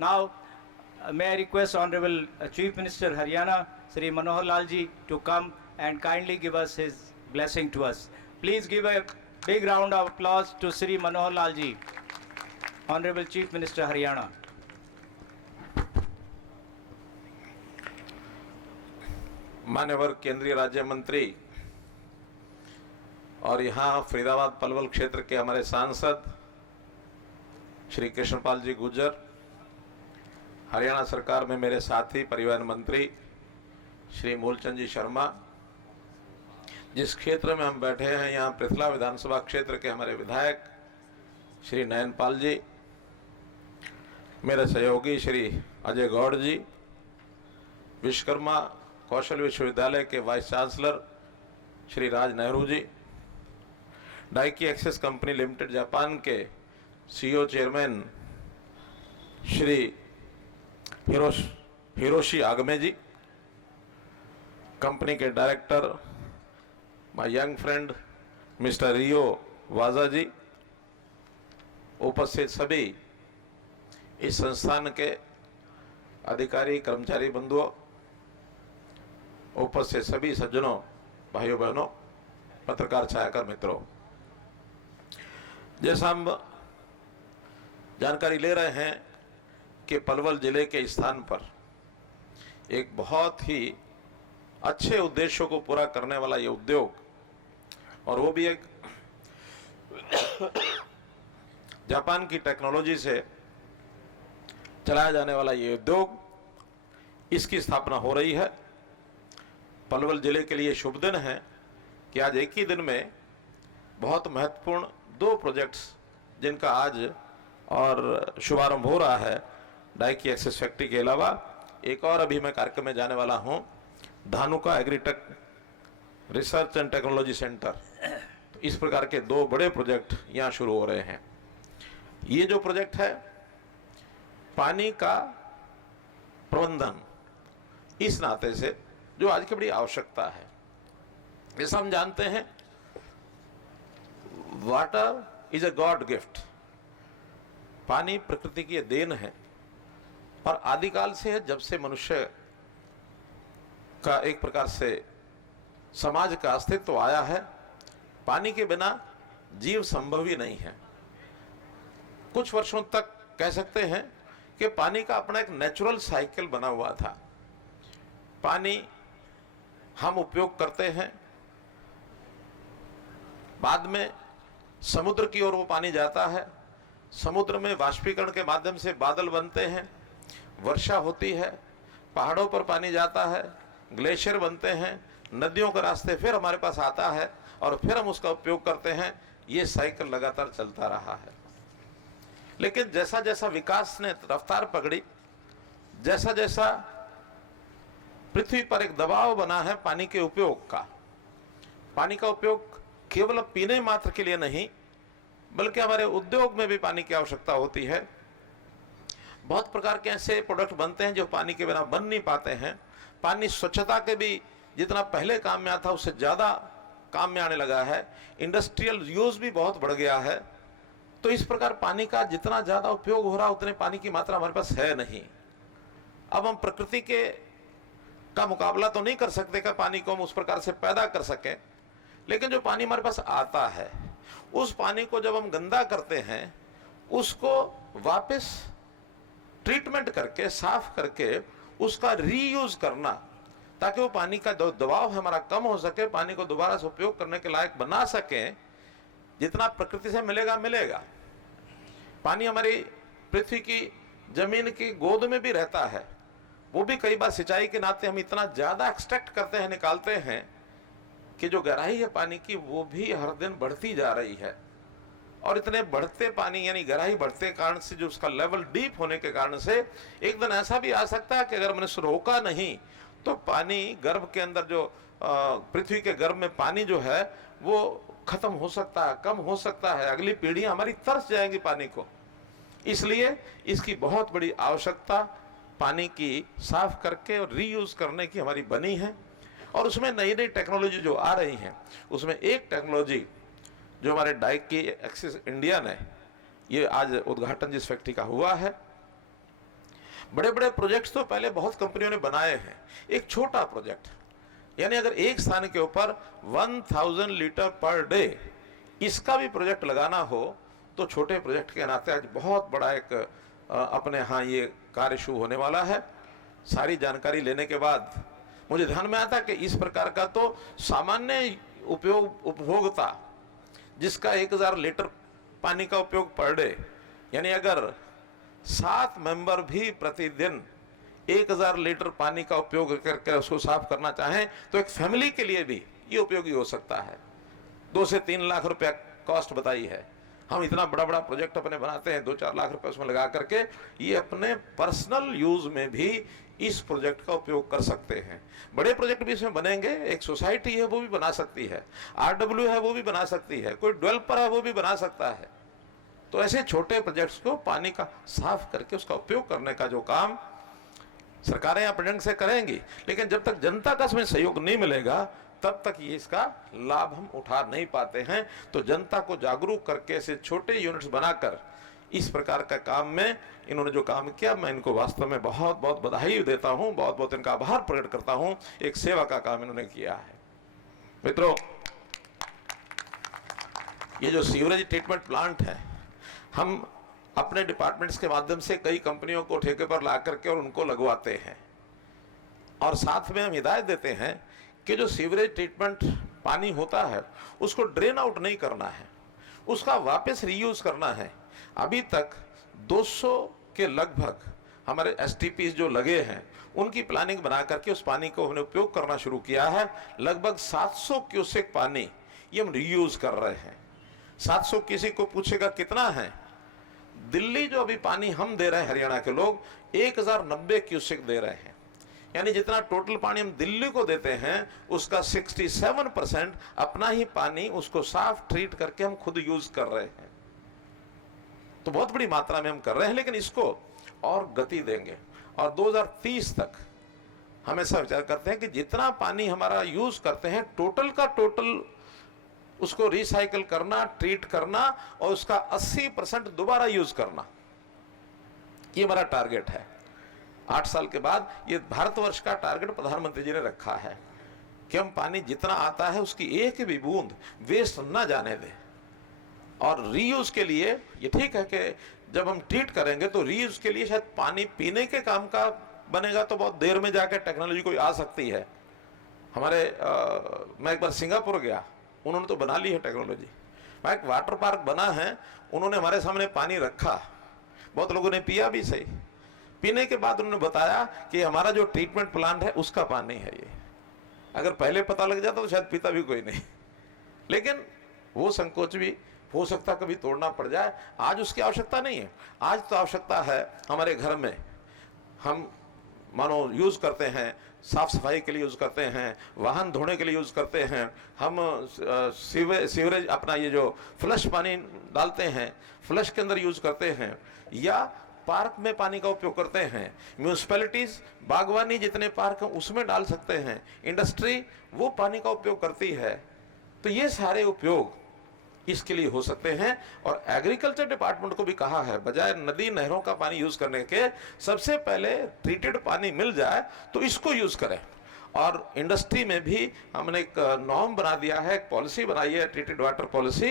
Now, may I request Honorable Chief Minister Haryana, Shri Manohar Lal ji, to come and kindly give us his blessing to us. Please give a big round of applause to Shri Manohar Lal ji, Honorable Chief Minister Haryana. मान्यवर केंद्रीय राज्य मंत्री और यहाँ फरीदाबाद पलवल क्षेत्र के हमारे सांसद श्री कृष्णपाल जी गुर्जर, हरियाणा सरकार में मेरे साथी परिवहन मंत्री श्री मूलचंद जी शर्मा, जिस क्षेत्र में हम बैठे हैं यहाँ पृथला विधानसभा क्षेत्र के हमारे विधायक श्री नयनपाल जी, मेरे सहयोगी श्री अजय गौड़ जी, विश्वकर्मा कौशल विश्वविद्यालय के vice chancellor Shri Raj Nehru ji, Daiki Axis company limited Japan के CEO chairman Shri Hiroshi Ogame ji, company के director my young friend mister Ryo Waza ji, उपस्थित सभी इस संस्थान के अधिकारी कर्मचारी बंधुओं, उपस्थित सभी सज्जनों, भाइयों बहनों, पत्रकार छायाकर मित्रों, जैसा हम जानकारी ले रहे हैं कि पलवल जिले के स्थान पर एक बहुत ही अच्छे उद्देश्यों को पूरा करने वाला ये उद्योग, और वो भी एक जापान की टेक्नोलॉजी से चलाया जाने वाला ये उद्योग, इसकी स्थापना हो रही है। पलवल जिले के लिए शुभ दिन है कि आज एक ही दिन में बहुत महत्वपूर्ण 2 प्रोजेक्ट्स जिनका आज और शुभारंभ हो रहा है, डाइकी एक्सेस फैक्ट्री के अलावा एक और अभी मैं कार्यक्रम में जाने वाला हूं, Dhanuka agritech research and technology centre. तो इस प्रकार के 2 बड़े प्रोजेक्ट यहाँ शुरू हो रहे हैं। ये जो प्रोजेक्ट है पानी का प्रबंधन, इस नाते से जो आज की बड़ी आवश्यकता है, जैसा हम जानते हैं water is a God gift, पानी प्रकृति की देन है और आदिकाल से है, जब से मनुष्य का एक प्रकार से समाज का अस्तित्व आया है, पानी के बिना जीव संभव ही नहीं है। कुछ वर्षों तक कह सकते हैं कि पानी का अपना एक नेचुरल साइकिल बना हुआ था। पानी हम उपयोग करते हैं, बाद में समुद्र की ओर वो पानी जाता है, समुद्र में वाष्पीकरण के माध्यम से बादल बनते हैं, वर्षा होती है, पहाड़ों पर पानी जाता है, ग्लेशियर बनते हैं, नदियों के रास्ते फिर हमारे पास आता है और फिर हम उसका उपयोग करते हैं। ये साइकिल लगातार चलता रहा है। लेकिन जैसा जैसा विकास ने रफ्तार पकड़ी, जैसा जैसा पृथ्वी पर एक दबाव बना है पानी के उपयोग का, पानी का उपयोग केवल पीने मात्र के लिए नहीं बल्कि हमारे उद्योग में भी पानी की आवश्यकता होती है। बहुत प्रकार के ऐसे प्रोडक्ट बनते हैं जो पानी के बिना बन नहीं पाते हैं। पानी स्वच्छता के भी जितना पहले काम में आता उससे ज़्यादा काम में आने लगा है। इंडस्ट्रियल यूज़ भी बहुत बढ़ गया है। तो इस प्रकार पानी का जितना ज़्यादा उपयोग हो रहा उतने पानी की मात्रा हमारे पास है नहीं। अब हम प्रकृति के का मुकाबला तो नहीं कर सकते कि पानी को हम उस प्रकार से पैदा कर सकें, लेकिन जो पानी हमारे पास आता है उस पानी को जब हम गंदा करते हैं, उसको वापस ट्रीटमेंट करके साफ करके उसका रीयूज करना, ताकि वो पानी का जो दबाव है हमारा कम हो सके, पानी को दोबारा से उपयोग करने के लायक बना सकें। जितना प्रकृति से मिलेगा मिलेगा। पानी हमारी पृथ्वी की जमीन की गोद में भी रहता है, वो भी कई बार सिंचाई के नाते हम इतना ज्यादा एक्सट्रैक्ट करते हैं, निकालते हैं कि जो गहराई है पानी की वो भी हर दिन बढ़ती जा रही है। और इतने बढ़ते पानी यानी गहराई बढ़ते कारण से जो उसका लेवल डीप होने के कारण से एक दिन ऐसा भी आ सकता है कि अगर मनुष्य रोका नहीं तो पानी गर्भ के अंदर जो पृथ्वी के गर्भ में पानी जो है वो खत्म हो सकता है, कम हो सकता है। अगली पीढ़ियां हमारी तरस जाएंगी पानी को। इसलिए इसकी बहुत बड़ी आवश्यकता पानी की साफ करके और रीयूज करने की हमारी बनी है। और उसमें नई नई टेक्नोलॉजी जो आ रही हैं, उसमें एक टेक्नोलॉजी जो हमारे डाइकी एक्सेस इंडिया ने, ये आज उद्घाटन जिस फैक्ट्री का हुआ है, बड़े बड़े प्रोजेक्ट्स तो पहले बहुत कंपनियों ने बनाए हैं। एक छोटा प्रोजेक्ट, यानी अगर एक स्थान के ऊपर 1000 लीटर पर डे इसका भी प्रोजेक्ट लगाना हो तो छोटे प्रोजेक्ट के नाते आज बहुत बड़ा एक अपने यहाँ ये कार्य शुरू होने वाला है। सारी जानकारी लेने के बाद मुझे ध्यान में आता कि इस प्रकार का तो सामान्य उपभोक्ता जिसका 1000 लीटर पानी का उपयोग पर डे, यानी अगर 7 मेंबर भी प्रतिदिन 1000 लीटर पानी का उपयोग करके उसको साफ करना चाहें तो एक फैमिली के लिए भी ये उपयोगी हो सकता है। 2 से 3 लाख रुपया कॉस्ट बताई है। हम इतना बड़ा बड़ा प्रोजेक्ट अपने बनाते हैं, 2-4 लाख रुपए उसमें लगा करके ये अपने पर्सनल यूज में भी इस प्रोजेक्ट का उपयोग कर सकते हैं। बड़े प्रोजेक्ट भी इसमें बनेंगे, एक सोसाइटी है वो भी बना सकती है, RW है वो भी बना सकती है, कोई डेवलपर है वो भी बना सकता है। तो ऐसे छोटे प्रोजेक्ट्स को पानी का साफ करके उसका उपयोग करने का जो काम सरकारें अपने ढंग से करेंगी, लेकिन जब तक जनता का इसमें सहयोग नहीं मिलेगा तब तक ये इसका लाभ हम उठा नहीं पाते हैं। तो जनता को जागरूक करके ऐसे छोटे यूनिट्स बनाकर इस प्रकार का काम में इन्होंने जो काम किया, मैं इनको वास्तव में बहुत बहुत बधाई देता हूं, बहुत बहुत इनका आभार प्रकट करता हूं। एक सेवा का काम इन्होंने किया है। मित्रों, ये जो सीवरेज ट्रीटमेंट प्लांट है, हम अपने डिपार्टमेंट्स के माध्यम से कई कंपनियों को ठेके पर ला करके और उनको लगवाते हैं, और साथ में हम हिदायत देते हैं कि जो सीवरेज ट्रीटमेंट पानी होता है उसको ड्रेन आउट नहीं करना है, उसका वापस रीयूज करना है। अभी तक 200 के लगभग हमारे STPs जो लगे हैं उनकी प्लानिंग बना करके उस पानी को हमने उपयोग करना शुरू किया है। लगभग 700 क्यूसेक पानी ये हम रीयूज कर रहे हैं। 700 किसी को पूछेगा कितना है, दिल्ली जो अभी पानी हम दे रहे हैं, हरियाणा के लोग 1090 क्यूसेक दे रहे हैं, यानी जितना टोटल पानी हम दिल्ली को देते हैं उसका 67% अपना ही पानी उसको साफ ट्रीट करके हम खुद यूज कर रहे हैं। तो बहुत बड़ी मात्रा में हम कर रहे हैं, लेकिन इसको और गति देंगे और 2030 तक हम ऐसा विचार करते हैं कि जितना पानी हमारा यूज करते हैं टोटल का टोटल उसको रिसाइकल करना, ट्रीट करना और उसका 80% दोबारा यूज करना, ये हमारा टारगेट है। 8 साल के बाद ये भारतवर्ष का टारगेट प्रधानमंत्री जी ने रखा है कि हम पानी जितना आता है उसकी एक भी बूंद वेस्ट न जाने दें। और रीयूज के लिए ये ठीक है कि जब हम ट्रीट करेंगे तो रीयूज के लिए शायद पानी पीने के काम का बनेगा तो बहुत देर में जाकर टेक्नोलॉजी कोई आ सकती है। हमारे मैं एक बार सिंगापुर गया, उन्होंने तो बना ली है टेक्नोलॉजी। वहाँ एक वाटर पार्क बना है, उन्होंने हमारे सामने पानी रखा, बहुत लोगों ने पिया भी सही। पीने के बाद उन्होंने बताया कि हमारा जो ट्रीटमेंट प्लांट है उसका पानी है ये। अगर पहले पता लग जाता तो शायद पीता भी कोई नहीं, लेकिन वो संकोच भी हो सकता कभी तोड़ना पड़ जाए। आज उसकी आवश्यकता नहीं है। आज तो आवश्यकता है हमारे घर में हम मानो यूज करते हैं, साफ सफाई के लिए यूज करते हैं, वाहन धोने के लिए यूज करते हैं, हम सीवरेज अपना ये जो फ्लश पानी डालते हैं फ्लश के अंदर यूज करते हैं, या पार्क में पानी का उपयोग करते हैं। म्यूनिसिपैलिटीज बागवानी जितने पार्क हैं उसमें डाल सकते हैं, इंडस्ट्री वो पानी का उपयोग करती है। तो ये सारे उपयोग इसके लिए हो सकते हैं। और एग्रीकल्चर डिपार्टमेंट को भी कहा है, बजाय नदी नहरों का पानी यूज करने के सबसे पहले ट्रीटेड पानी मिल जाए तो इसको यूज करें। और इंडस्ट्री में भी हमने एक नॉर्म बना दिया है, एक पॉलिसी बनाई है, ट्रीटेड वाटर पॉलिसी,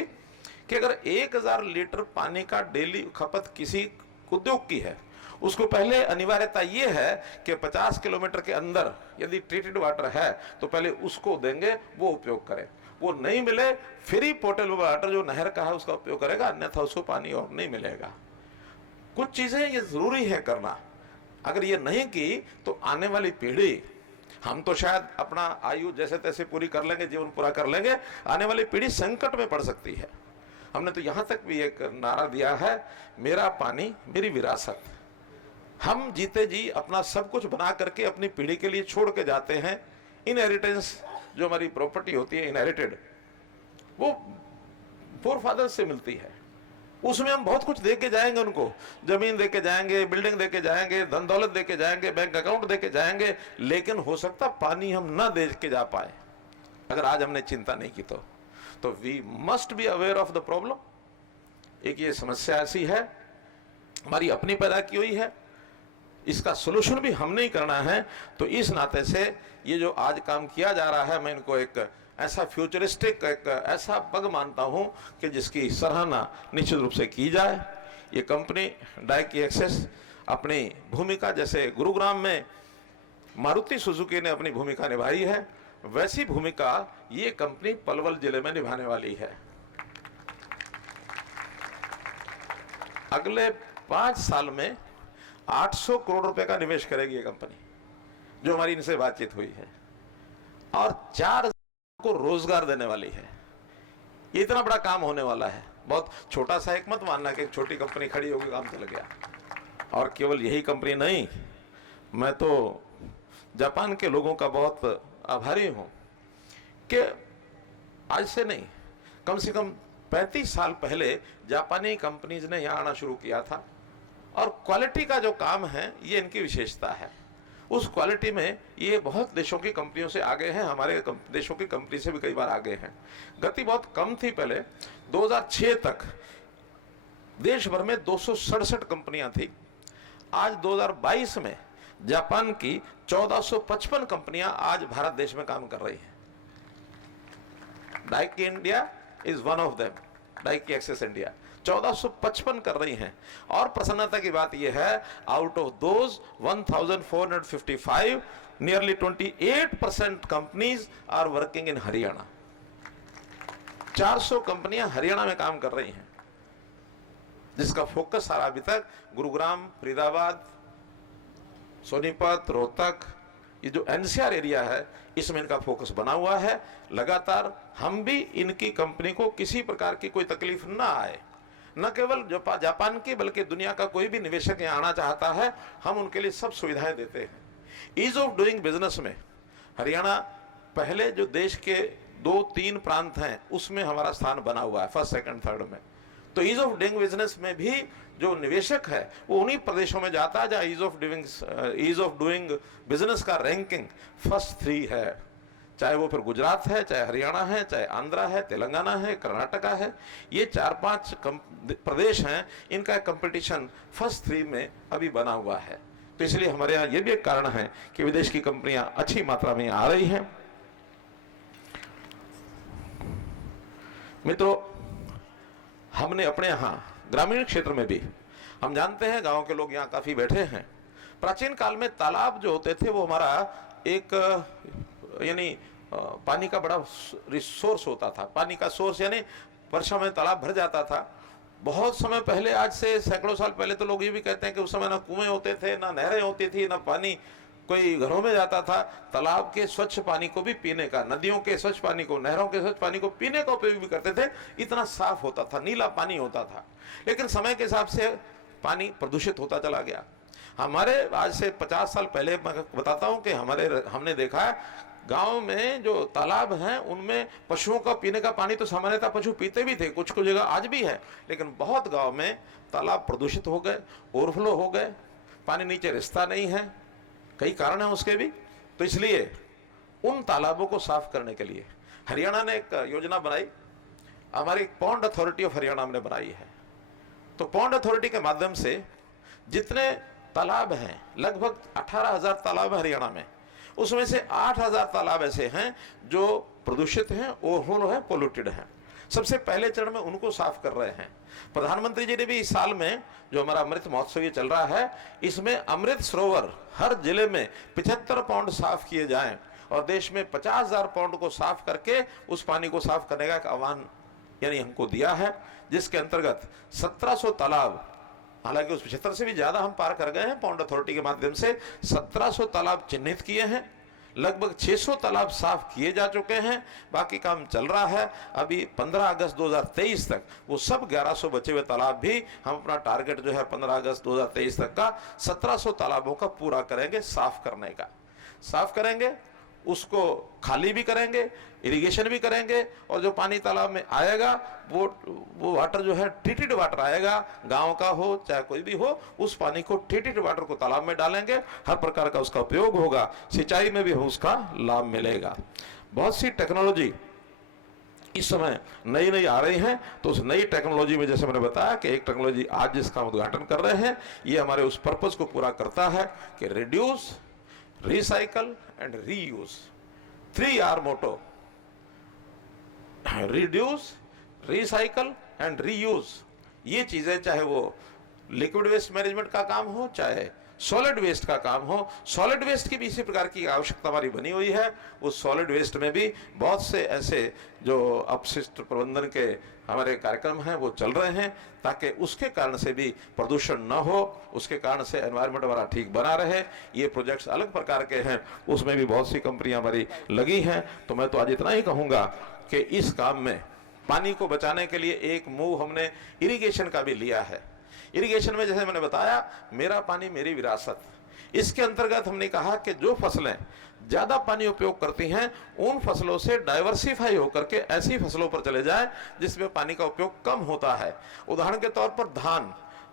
कि अगर 1000 लीटर पानी का डेली खपत किसी उद्योग की है, उसको पहले अनिवार्यता ये है कि 50 किलोमीटर के अंदर यदि ट्रीटेड वाटर है तो पहले उसको देंगे, वो उपयोग करें। वो नहीं मिले फ्री पोर्टेबल वाटर जो नहर का है उसका उपयोग करेगा, अन्यथा उसको पानी और नहीं मिलेगा। कुछ चीजें ये जरूरी है करना, अगर ये नहीं की तो आने वाली पीढ़ी, हम तो शायद अपना आयु जैसे तैसे पूरी कर लेंगे, जीवन पूरा कर लेंगे, आने वाली पीढ़ी संकट में पड़ सकती है। हमने तो यहां तक भी एक नारा दिया है, मेरा पानी मेरी विरासत। हम जीते जी अपना सब कुछ बना करके अपनी पीढ़ी के लिए छोड़ के जाते हैं। इनहेरिटेंस जो हमारी प्रॉपर्टी होती है इनहेरिटेड, वो फोर फादर से मिलती है, उसमें हम बहुत कुछ दे के जाएंगे उनको, जमीन दे के जाएंगे, बिल्डिंग दे के जाएंगे, धन दौलत दे के जाएंगे, बैंक अकाउंट दे के जाएंगे, लेकिन हो सकता पानी हम ना दे के जा पाए अगर आज हमने चिंता नहीं की तो we must be aware of the problem. एक ये समस्या ऐसी है, हमारी अपनी पैदा की हुई है, इसका सोल्यूशन भी हमने ही करना है। तो इस नाते से ये जो आज काम किया जा रहा है, मैं इनको एक ऐसा फ्यूचरिस्टिक, एक ऐसा पग मानता हूं कि जिसकी सराहना निश्चित रूप से की जाए। ये कंपनी डाइकी एक्सेस अपनी भूमिका, जैसे गुरुग्राम में मारुति सुजुकी ने अपनी भूमिका निभाई है, वैसी भूमिका ये कंपनी पलवल जिले में निभाने वाली है। अगले 5 साल में 800 करोड़ रुपए का निवेश करेगी ये कंपनी, जो हमारी इनसे बातचीत हुई है, और 4 को रोजगार देने वाली है। ये इतना बड़ा काम होने वाला है। बहुत छोटा सा एक मत मानना कि एक छोटी कंपनी खड़ी होगी काम चल गया। और केवल यही कंपनी नहीं, मैं तो जापान के लोगों का बहुत आभारी हूं कि आज से नहीं, कम से कम 35 साल पहले जापानी कंपनीज ने यहां आना शुरू किया था। और क्वालिटी का जो काम है ये इनकी विशेषता है। उस क्वालिटी में ये बहुत देशों की कंपनियों से आगे हैं, हमारे देशों की कंपनी से भी कई बार आगे हैं। गति बहुत कम थी पहले, 2006 तक देश भर में 267 कंपनियां थी। आज 2022 में जापान की 1455 कंपनियां आज भारत देश में काम कर रही हैं। Daiki India is one of them, Daiki Axis India 1455 कर रही हैं। और प्रसन्नता की बात यह है, out of those 1455, nearly 28% companies are working in Haryana. 400 कंपनियां हरियाणा में काम कर रही हैं, जिसका फोकस सारा अभी तक गुरुग्राम, फरीदाबाद, सोनीपत, रोहतक, ये जो एनसीआर एरिया है, इसमें इनका फोकस बना हुआ है। लगातार हम भी इनकी कंपनी को किसी प्रकार की कोई तकलीफ ना आए, न केवल जापान की बल्कि दुनिया का कोई भी निवेशक यहाँ आना चाहता है, हम उनके लिए सब सुविधाएं देते हैं। ईज ऑफ डूइंग बिजनेस में हरियाणा पहले जो देश के 2-3 प्रांत हैं उसमें हमारा स्थान बना हुआ है, फर्स्ट, सेकंड, थर्ड में। तो ईज ऑफ डूइंग बिजनेस में भी जो निवेशक है वो उन्हीं प्रदेशों में जाता है जहां ईज ऑफ डूइंग बिजनेस का रैंकिंग फर्स्ट 3 है। चाहे वो फिर गुजरात है, चाहे हरियाणा है, चाहे आंध्रा है, तेलंगाना है, कर्नाटका है, ये 4-5 प्रदेश हैं, इनका कंपटीशन फर्स्ट 3 में अभी बना हुआ है। तो इसलिए हमारे यहाँ ये भी एक कारण है कि विदेश की कंपनियां अच्छी मात्रा में आ रही हैं। मित्रों, हमने अपने यहाँ ग्रामीण क्षेत्र में भी, हम जानते हैं गांव के लोग यहाँ काफी बैठे हैं, प्राचीन काल में तालाब जो होते थे वो हमारा एक यानी पानी का बड़ा रिसोर्स होता था। पानी का सोर्स यानी वर्षा में तालाब भर जाता था। बहुत समय पहले, आज से सैकड़ों साल पहले, तो लोग ये भी कहते हैं कि उस समय ना कुएं होते थे, ना नहरें होती थी, ना पानी कोई घरों में जाता था। तालाब के स्वच्छ पानी को भी पीने का, नदियों के स्वच्छ पानी को, नहरों के स्वच्छ पानी को पीने का उपयोग भी करते थे। इतना साफ होता था, नीला पानी होता था। लेकिन समय के हिसाब से पानी प्रदूषित होता चला गया। हमारे आज से 50 साल पहले मैं बताता हूं कि हमने देखा है गांव में जो तालाब हैं उनमें पशुओं का पीने का पानी तो सामान्यतः पशु पीते भी थे, कुछ कुछ जगह आज भी है, लेकिन बहुत गांव में तालाब प्रदूषित हो गए, ओवरफ्लो हो गए, पानी नीचे रिश्ता नहीं है। कई कारण है उसके भी। तो इसलिए उन तालाबों को साफ करने के लिए हरियाणा ने एक योजना बनाई, हमारी पॉन्ड अथॉरिटी ऑफ हरियाणा ने बनाई है। तो पॉन्ड अथॉरिटी के माध्यम से जितने तालाब हैं, लगभग 18,000 तालाब है हरियाणा में, उसमें से 8,000 तालाब ऐसे हैं जो प्रदूषित हैं, ओवरफ्लो है, पोल्यूटेड हैं। सबसे पहले चरण में उनको साफ कर रहे हैं। प्रधानमंत्री जी ने भी इस साल में जो हमारा अमृत महोत्सव ये चल रहा है, इसमें अमृत सरोवर हर जिले में 75 पौंड साफ किए जाएं और देश में 50,000 पौंड को साफ करके उस पानी को साफ करने का एक आह्वान यानी हमको दिया है, जिसके अंतर्गत 1700 तालाब, हालांकि उस 75 से भी ज्यादा हम पार कर गए हैं पौंड अथॉरिटी के माध्यम से, 1700 तालाब चिन्हित किए हैं, लगभग 600 तालाब साफ किए जा चुके हैं, बाकी काम चल रहा है। अभी 15 अगस्त 2023 तक वो सब 1100 बचे हुए तालाब भी हम अपना टारगेट जो है 15 अगस्त 2023 तक का 1700 तालाबों का पूरा करेंगे, साफ करने का। साफ करेंगे, उसको खाली भी करेंगे, इरिगेशन भी करेंगे, और जो पानी तालाब में आएगा वो वाटर जो है ट्रीटेड वाटर आएगा, गांव का हो चाहे कोई भी हो, उस पानी को ट्रीटेड वाटर को तालाब में डालेंगे, हर प्रकार का उसका उपयोग होगा, सिंचाई में भी उसका लाभ मिलेगा। बहुत सी टेक्नोलॉजी इस समय नई नई आ रही हैं, तो उस नई टेक्नोलॉजी में जैसे मैंने बताया कि एक टेक्नोलॉजी आज जिसका उद्घाटन कर रहे हैं, ये हमारे उस पर्पस को पूरा करता है कि reduce, recycle and reuse, 3R motto, reduce, recycle and reuse. ये चीजें चाहे वो लिक्विड वेस्ट मैनेजमेंट का काम हो, चाहे सॉलिड वेस्ट का काम हो, सॉलिड वेस्ट की भी इसी प्रकार की आवश्यकता हमारी बनी हुई है। उस सॉलिड वेस्ट में भी बहुत से ऐसे जो अपशिष्ट प्रबंधन के हमारे कार्यक्रम हैं वो चल रहे हैं, ताकि उसके कारण से भी प्रदूषण न हो, उसके कारण से एनवायरनमेंट हमारा ठीक बना रहे। ये प्रोजेक्ट्स अलग प्रकार के हैं, उसमें भी बहुत सी कंपनियां हमारी लगी हैं। तो मैं तो आज इतना ही कहूंगा कि इस काम में पानी को बचाने के लिए एक मूव हमने इरिगेशन का भी लिया है। इरिगेशन में जैसे मैंने बताया, मेरा पानी मेरी विरासत, इसके अंतर्गत हमने कहा कि जो फसलें ज्यादा पानी उपयोग करती हैं उन फसलों से डाइवर्सिफाई होकर के ऐसी फसलों पर चले जाए जिसमें पानी का उपयोग कम होता है। उदाहरण के तौर पर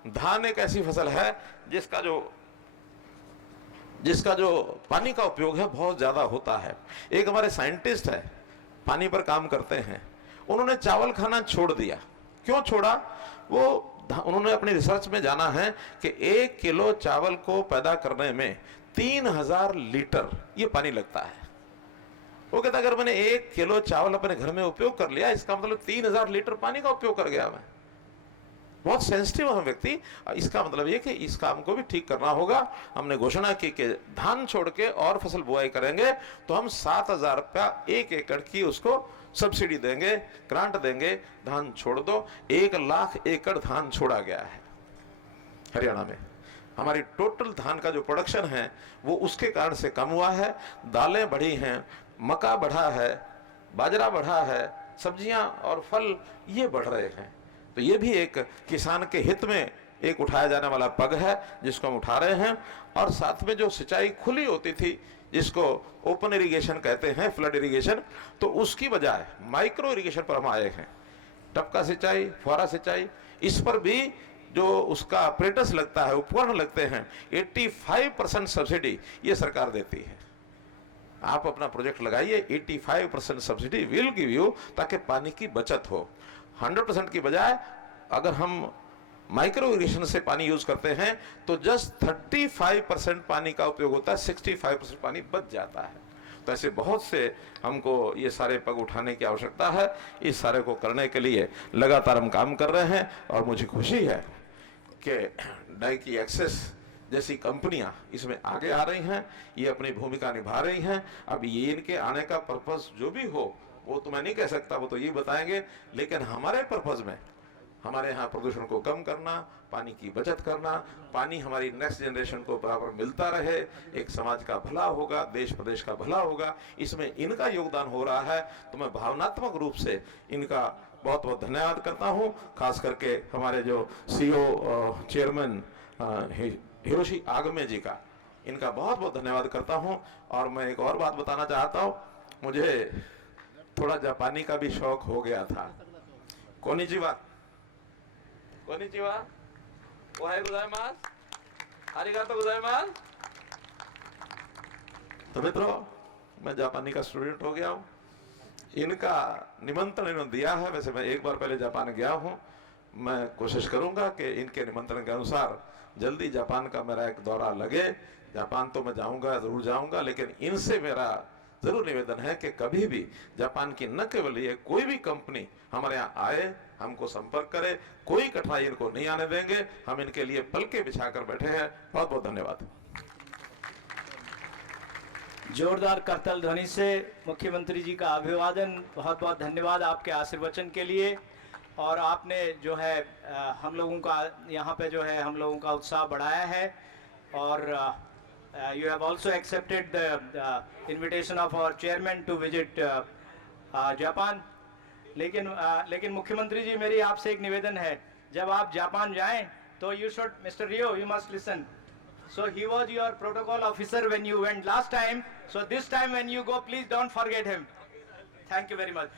धान एक ऐसी फसल है जिसका जो पानी का उपयोग है बहुत ज्यादा होता है। एक हमारे साइंटिस्ट है, पानी पर काम करते हैं, उन्होंने चावल खाना छोड़ दिया। क्यों छोड़ा? उन्होंने अपनी रिसर्च में जाना है कि 1 किलो चावल को पैदा करने में 3000 लीटर ये पानी लगता है। वो कहता अगर मैंने 1 किलो चावल अपने घर में उपयोग कर लिया, इसका मतलब 3000 लीटर पानी का उपयोग कर गया मैं। बहुत सेंसिटिव है व्यक्ति। इसका मतलब ये कि इस काम को भी ठीक करना होगा। हमने घोषणा की कि धान छोड़ के और फसल बुआई करेंगे तो हम 7000 रुपया 1 एकड़ की उसको सब्सिडी देंगे, ग्रांट देंगे। धान छोड़ दो। 1 लाख एकड़ धान छोड़ा गया है हरियाणा में। हमारी टोटल धान का जो प्रोडक्शन है वो उसके कारण से कम हुआ है। दालें बढ़ी हैं, मक्का बढ़ा है, बाजरा बढ़ा है, सब्जियां और फल ये बढ़ रहे हैं। तो ये भी एक किसान के हित में एक उठाया जाने वाला पग है जिसको हम उठा रहे हैं। और साथ में जो सिंचाई खुली होती थी, जिसको ओपन इरिगेशन कहते हैं, फ्लड इरिगेशन, तो उसकी बजाय माइक्रो इरिगेशन पर हम आए हैं। टपका सिंचाई, फुहारा सिंचाई, इस पर भी जो उसका अपरेटस लगता है, उपकरण लगते हैं, 85% सब्सिडी ये सरकार देती है। आप अपना प्रोजेक्ट लगाइए, 85% सब्सिडी विल गिव यू, ताकि पानी की बचत हो। 100% की बजाय अगर हम माइक्रो इरिगेशन से पानी यूज करते हैं तो जस्ट 35% पानी का उपयोग होता है, 65% पानी बच जाता है। तो ऐसे बहुत से हमको ये सारे पग उठाने की आवश्यकता है। इस सारे को करने के लिए लगातार हम काम कर रहे हैं और मुझे खुशी है कि डाइकी एक्सेस जैसी कंपनियां इसमें आगे आ रही हैं, ये अपनी भूमिका निभा रही हैं। अब ये इनके आने का पर्पस जो भी हो वो तो मैं नहीं कह सकता, वो तो ये बताएंगे, लेकिन हमारे पर्पस में हमारे यहाँ प्रदूषण को कम करना, पानी की बचत करना, पानी हमारी नेक्स्ट जनरेशन को बराबर मिलता रहे, एक समाज का भला होगा, देश प्रदेश का भला होगा, इसमें इनका योगदान हो रहा है। तो मैं भावनात्मक रूप से इनका बहुत बहुत धन्यवाद करता हूँ। खास करके हमारे जो सीईओ चेयरमैन हिरोशी आगमे जी का, इनका बहुत बहुत धन्यवाद करता हूँ। और मैं एक और बात बताना चाहता हूँ, मुझे थोड़ा जापानी का भी शौक हो गया था। कोनिचिवा, कोनिचिवा, ओहायो गोजाइमास, आरिगातो गोजाइमास। तो मित्रों, मैं जापानी का स्टूडेंट हो गया हूँ। इनका निमंत्रण इन्होंने दिया है। वैसे मैं एक बार पहले जापान गया हूँ। मैं कोशिश करूंगा कि इनके निमंत्रण के अनुसार जल्दी जापान का मेरा एक दौरा लगे। जापान तो मैं जाऊंगा, जरूर जाऊंगा, लेकिन इनसे मेरा जरूर निवेदन है कि कभी भी जापान की न केवल ये कोई भी कंपनी हमारे यहाँ आए, हमको संपर्क करे, कोई कठिनाई इनको नहीं आने देंगे। हम इनके लिए पलके बिछाकर बैठे हैं। बहुत बहुत धन्यवाद। जोरदार करतल ध्वनि से मुख्यमंत्री जी का अभिवादन। बहुत बहुत धन्यवाद आपके आशीर्वचन के लिए। और आपने जो है हम लोगों का यहाँ पे जो है हम लोगों का उत्साह बढ़ाया है। और you have also accepted the invitation of our chairman to visit Japan. लेकिन मुख्यमंत्री जी, मेरी आपसे एक निवेदन है, जब आप जापान जाएं तो you should, Mr. Rio, you must listen. So he was your protocol officer when you went last time. So this time when you go, please don't forget him. Thank you very much.